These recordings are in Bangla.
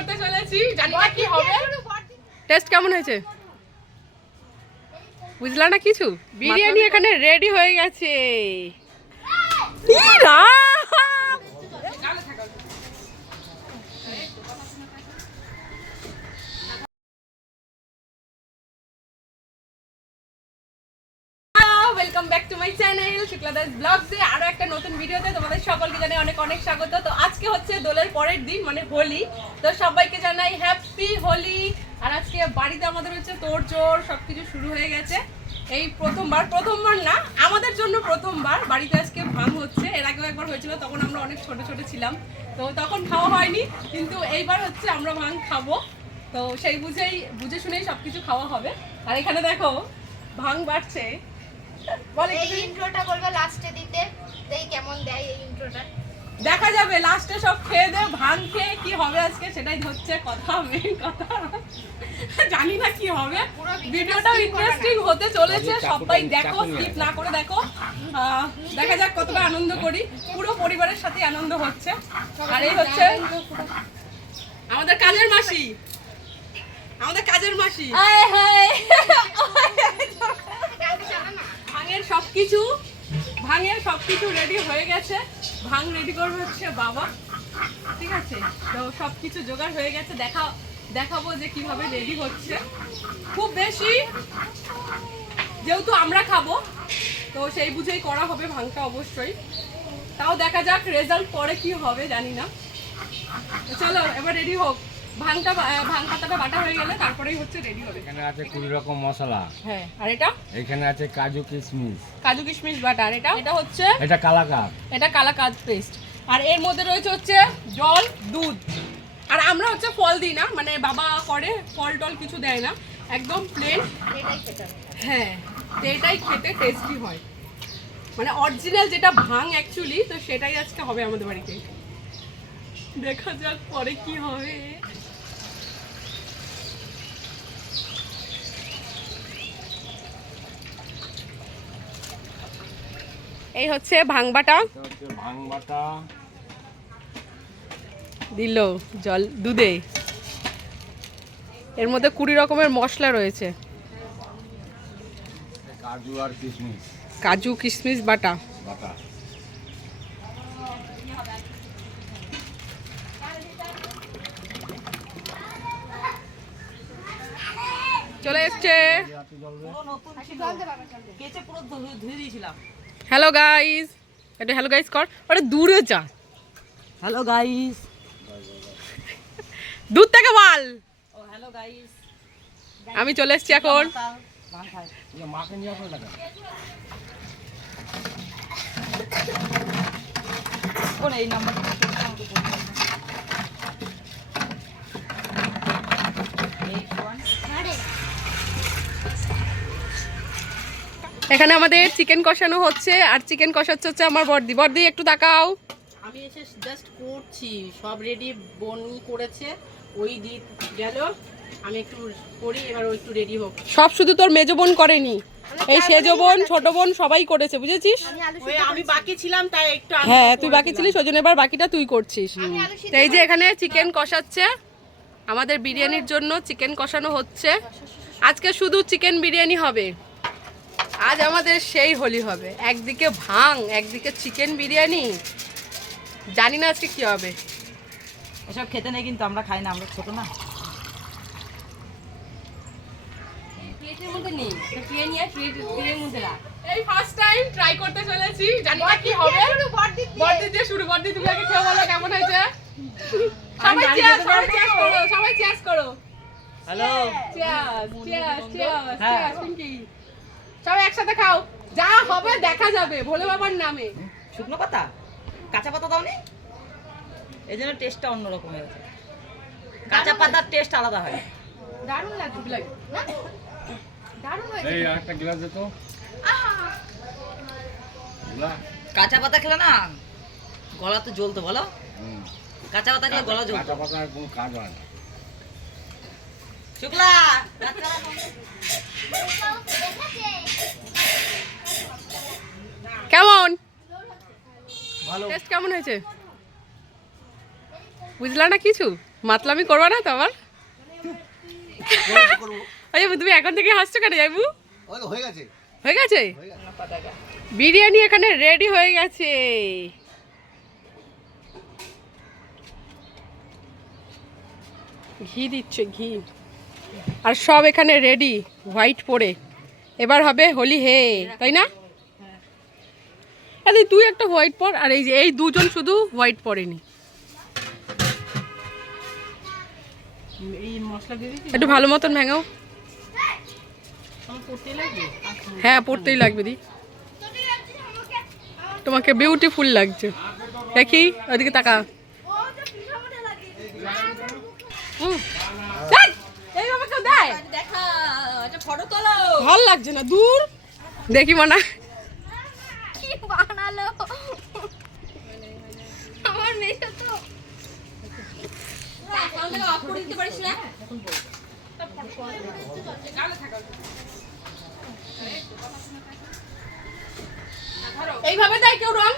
করতে চলেছি, জানি না কি হবে। টেস্ট কেমন হয়েছে বুঝলা না কিছু? বিরিয়ানি এখানে রেডি হয়ে গেছে। Welcome back to my channel Shukla Das ব্লগসে আরো একটা নতুন ভিডিওতে তোমাদের সকলকে জানাই অনেক অনেক স্বাগত। তো আজকে হচ্ছে দোলের পরের দিন মানে হোলি, তো সবাইকে জানাই হ্যাপি হোলি। আর আজকে বাড়িতে আমাদের হচ্ছে তোড়জোড় সবকিছু শুরু হয়ে গেছে। এই প্রথমবার না আমাদের জন্য প্রথমবার বাড়িতে আজকে ভাং হচ্ছে। এর আগেও একবার হয়েছিল, তখন আমরা অনেক ছোট ছোট ছিলাম, তো তখন খাওয়া হয়নি, কিন্তু এইবার হচ্ছে আমরা ভাং খাবো। তো সেই বুঝে শুনেই সবকিছু খাওয়া হবে। আর এখানে দেখো ভাং বাড়ছে। এই ইন্ট্রোটা বলবে লাস্টে দিতে, দেই কেমন দেয় এই ইন্ট্রোটা দেখা যাবে। লাস্টে সব খেয়ে দে, ভাং খেয়ে কি হবে আজকে সেটাই হচ্ছে কথা, মেইন কথা। জানি না কি হবে, ভিডিওটাও ইন্টারেস্টিং হতে চলেছে। সবাই দেখো, স্কিপ না করে দেখো। দেখা যাক কতটা আনন্দ করি, পুরো পরিবারের সাথে আনন্দ হচ্ছে। আর এই হচ্ছে আমাদের কাজের মাসি, ভাঙের সবকিছু রেডি হয়ে গেছে। ভাং রেডি করবে হচ্ছে বাবা, ঠিক আছে? তো সবকিছু জোগাড় হয়ে গেছে, দেখাবো যে কিভাবে রেডি হচ্ছে। খুব বেশি যেহেতু আমরা খাবো, তো সেই বুঝেই করা হবে ভাংটা অবশ্যই। তাও দেখা যাক রেজাল্ট পরে কি হবে জানি না। চলো এবার রেডি হোক। ভাং পাতাটা বাটা হয়ে গেলে তারপরেই হচ্ছে রেডি হবে। এখানে আছে 20 রকম মশলা। হ্যাঁ, আর এটা এখানে আছে কাজু কিশমিশ বাটা। আর এটা হচ্ছে এটা কালাকাদ পেস্ট। আর এর মধ্যে রয়েছে হচ্ছে জল, দুধ। আর আমরা হচ্ছে ফল দিই না, মানে বাবা করে ফল টল কিছু দেয় না, একদম প্লেন। হ্যাঁ, এটাই খেতে টেস্টি হয়, মানে অরিজিনাল যেটা ভাং অ্যাকচুয়ালি। তো সেটাই আজকে হবে আমাদের বাড়িতে। দেখা যাক পরে কি হবে। এই হচ্ছে ভাংবাটা দিল জল দুধে। এর মধ্যে 20 রকমের মশলা রয়েছে। কাজু কিশমিশ বাটা। চলে এসছে। হ্যালো গাইস, এটা হ্যালো গাইস কর, ওটা দূরে যা। হ্যালো গাইস, দূর থেকে বল। ও হ্যালো গাইস, আমি চলে এসেছি এখন। এই নাম্বার এখানে আমাদের চিকেন কষানো হচ্ছে, আর চিকেন কষাচ্ছে হচ্ছে আমার বর্দি। একটু তাকাও। আমি এসে জাস্ট করছি, সব রেডি। বনি করেছে, ওই দিক গেল, আমি একটু করি, এবার ও একটু রেডি হোক। সব শুধু তোর মেজো বোন করেনি, এই সেজো বোন ছোট বোন সবাই করেছে, বুঝেছিস? আমি বাকি ছিলাম তাই একটু। হ্যাঁ, তুই বাকি ছিলিস, ওই জন্য এবার বাকিটা তুই করছিস। তো এই যে এখানে চিকেন কষাচ্ছে আমাদের বিরিয়ানির জন্য, চিকেন কষানো হচ্ছে। আজকে শুধু চিকেন বিরিয়ানি হবে, আজ আমাদের সেই হোলি হবে। একদিকে ভাং, একদিকে চিকেন বিরিয়ানি, জানি না আজকে কি হবে। এসব খেতে নেই, কিন্তু আমরা খাই না, আমরা ছোট না। এই ফার্স্ট টাইম ট্রাই করতে চলেছি, জানি না কি হবে। বর্দি দিয়ে শুরু। বর্দি তুমি আগে খেয়ে বলো কেমন হয়েছে। সবাই চিয়ার্স করো। Hello, cheers Pinky. সবাই একসাথে খাও, যা হবে দেখা যাবে ভোলে বাবার নামে। শুকনো পাতা, কাঁচা পাতা দাও নি, এই জন্য টেস্টটা অন্যরকম হয়ে গেছে। কাঁচা পাতার টেস্ট আলাদা হয়। দারুণ লাগছে, দারুণ হয়েছে। এই একটা গ্লাস দে তো। কাঁচা পাতা খেলে না গলা তো জ্বলতো, বলো? কাঁচা পাতা খেলে গলা জ্বলতো। কাঁচা পাতার কোনো কাজ হয় না। শুক্লা কেমন ভালো, টেস্ট কেমন হয়েছে বুঝলা না কিছু? মাতলামি করবা না তো আবার? ওই তুমি এখন থেকে হাসছো কেন যাইবু? হয়ে গেছে হয়ে গেছে? বিরিয়ানি এখানে রেডি হয়ে গেছে। ঘি দিচ্ছে, ঘি। আর সব এখানে রেডি হোয়াইট পরে। এবার হবে হোলি হে, তাই না? আরে তুই একটা হোয়াইট পর, আর এই যে এই দুজন শুধু হোয়াইট পরেনি। এই মশলা দিয়ে দিচ্ছি, একটু ভালো মতন ভেঙাও। আমার করতেই লাগবে। হ্যাঁ, পড়তেই লাগবে দি। তোমাকে বিউটিফুল লাগছে। দেখি ওইদিকে তাকা। এইভাবে কেউ দেয়? ভাল লাগছে না, দূর। দেখি মনা কি বানালো আমার মেয়ে তো। এইভাবে দেয় কেউ রং?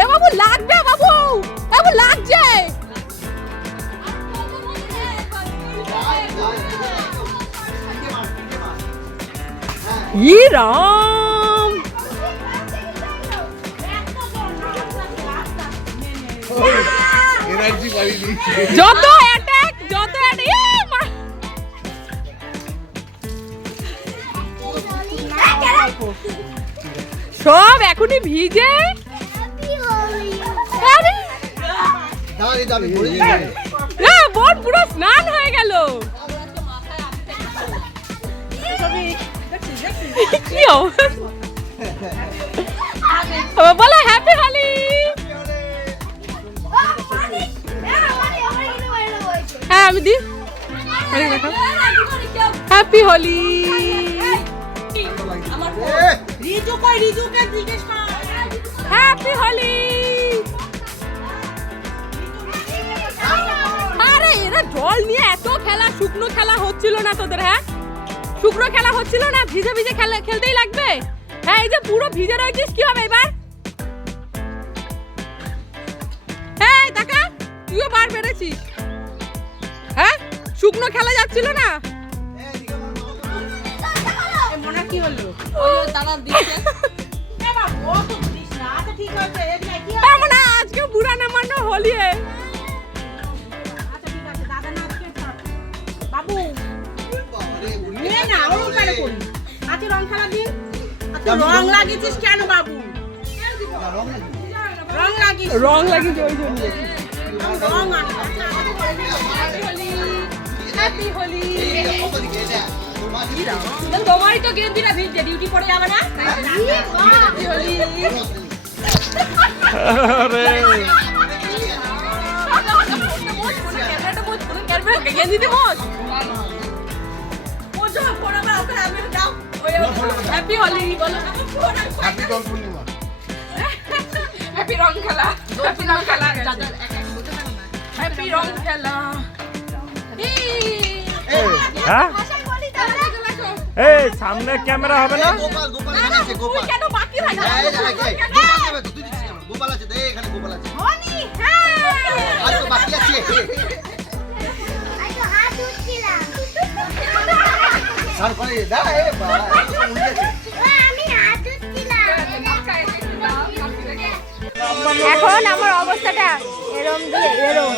এ বাবু লাগবে, বাবু বাবু লাগছে। ই রাম, এনার্জি বাড়িয়ে দিয়েছে। যত অ্যাটাক, যত সব এখনই ভিজে। আরে দাঁড়িয়ে দাঁড়িয়ে ভরে দিয়েছে। বোন পুরো স্নান হয়ে গেল। কি অবস্থা? বলো হ্যাপি হোলি। হ্যাঁ আমি দি, হ্যাপি হোলি। হ্যাপি হোলি। আরে এরা জল নিয়ে এত খেলা, শুকনো খেলা হচ্ছিল না তোদের? হ্যাঁ, শুকনো খেলা হচ্ছিল না, ভিজে ভিজে খেলতেই লাগবে। হ্যাঁ, এই যে পুরো ভিজে রয়েছিস, কি হবে এবার? হ্যাঁ দেখা, তুইও বার বেড়েছিস। হ্যাঁ, শুকনো খেলা যাচ্ছিল না। মনে কি হলো? দাদা দিচ্ছে তেমন আজকে বুড়া না মানো হোলি। বাবু নিয়ে না, ওরকম করে করি। আজকে রং খেলা দিন। আচ্ছা, রং লাগিয়েছিস কেন বাবু? রং লাগিয়েছিস? রং লাগিয়েছে ওই জন্য। রং আনি। হ্যাপি হোলি। তোমার তোমারই তো গেঞ্জিটা ভিজছে, ডিউটি পরে যাবে না? হ্যাপি হোলি। গেঞ্জিতে মোজ হ্যাপি হোলি বলো। হ্যাপি দোল পূর্ণিমা। হ্যাপি রং খেলা, হ্যাপি রং খেলা, হ্যাপি রং খেলা। হ্যাঁ, এই সামনে ক্যামেরা হবে না? গোপাল গোপাল এখানে আছে, গোপাল। কেন বাকি রাখা? এই গোপাল দেবে তো, তুই দিচ্ছিস কেন? গোপাল আছে, দে এখানে গোপাল আছে। আর তো বাকি আছে। স্যার করে দা, এ বাবা এত উড়ে গেছে। এখন আমার অবস্থাটা এরম দিয়ে এরম।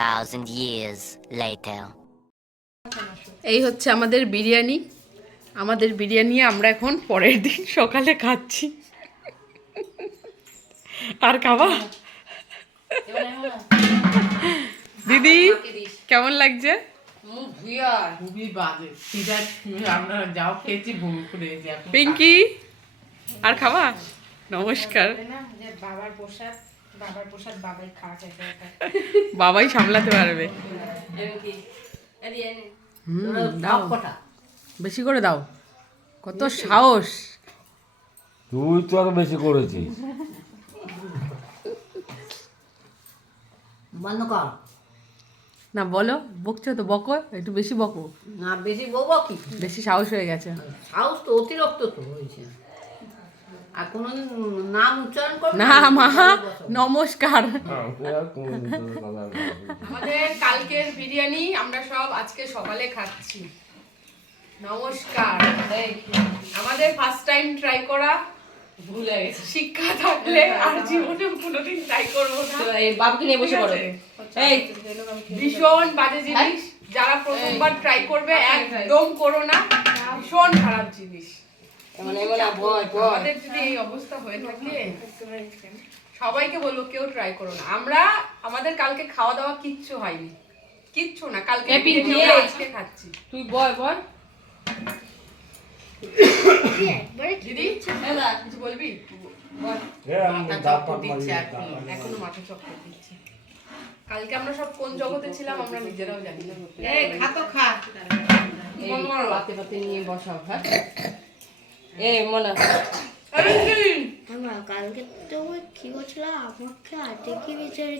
Thousand years later. এই হচ্ছে আমাদের বিরিয়ানি। আমাদের বিরিয়ানি আমরা এখন পরের দিন সকালে খাচ্ছি। আর খাবা দিদি? কেমন লাগছে? খুবই বাজে। ঠিক আছে, আমরা যাও খেয়েছি, বমি করে পিঙ্কি আর খাবা? নমস্কার। বাবার প্রসাদ, বাবার প্রসাদ বাবাই খাওয়া। বাবাই সামলাতে পারবে। দাও, বেশি করে দাও। কত সাহস! তুই তো আরো বেশি করেছিস। বন্ধ কর না বলো, বকছো তো বকো, একটু বেশি বকো। না, বেশি বলবো কি? বেশি সাহস হয়ে গেছে। সাহস তো অতিরিক্ত তো হয়েছে। আর কোনো নাম উচ্চারণ করবে না মা, নমস্কার। আমাদের কালকের বিরিয়ানি আমরা সব আজকে সকালে খাচ্ছি। নমস্কার। আমাদের ফার্স্ট টাইম ট্রাই করা, ভুলে গেছে। শিক্ষা থাকলে আর জীবনে কোনোদিন ট্রাই করবো না। এই বাবুকে নিয়ে বসে পড়ো। এই ভীষণ বাজে জিনিস, যারা প্রথমবার ট্রাই করবে একদম করো না, ভীষণ খারাপ জিনিস। আমাদের যদি এই অবস্থা হয়ে থাকে, সবাইকে বলবো কেউ ট্রাই করো না। আমাদের কালকে খাওয়া দাওয়া কিচ্ছু হয়নি, কিচ্ছু না। কালকে আমরা আজকে খাচ্ছি। তুই বল বল। দিদি কিছু বলবি? এখনো মাথা চক্কর দিচ্ছে। কালকে আমরা সব কোন জগতে ছিলাম আমরা নিজেরাও জানি না। এই খা তো খা। পাতে পাতে নিয়ে বসাও। হ্যাঁ, এই মনে কালকে তো কি করছিল আমাকে আজকে কি বিচার